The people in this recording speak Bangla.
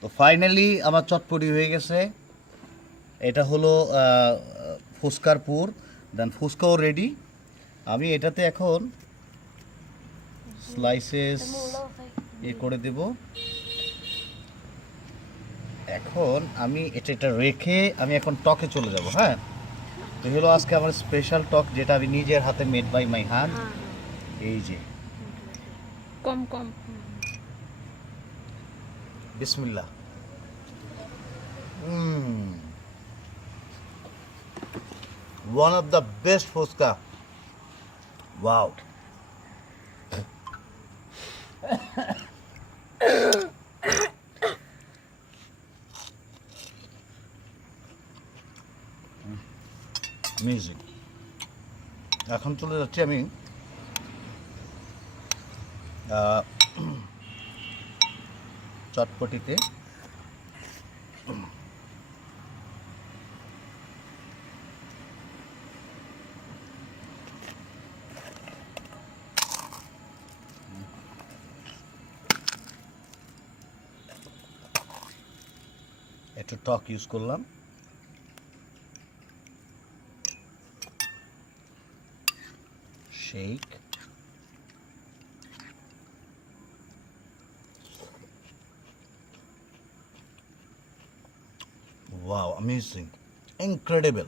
তো ফাইনালি আমার চটপটি হয়ে গেছে। এটা হলো ফুচকার পুর, দেন ফুচকাও রেডি। আমি এটাতে এখন স্লাইসেস করে দেব। এখন আমি এটা রেখে আমি এখন টকে চলে যাব। হ্যাঁ, তো হলো আজকে আমার স্পেশাল টক, যেটা আমি নিজের হাতে মেড বাই মাই হ্যান্ড। এই যে কম কম বিসমিল্লাহ। One of the best fuchka. Wow. Music. এখন চলে যাচ্ছি আমি চটপটিতে। একটু টক ইউজ করলাম। শেক। Wow, amazing, incredible.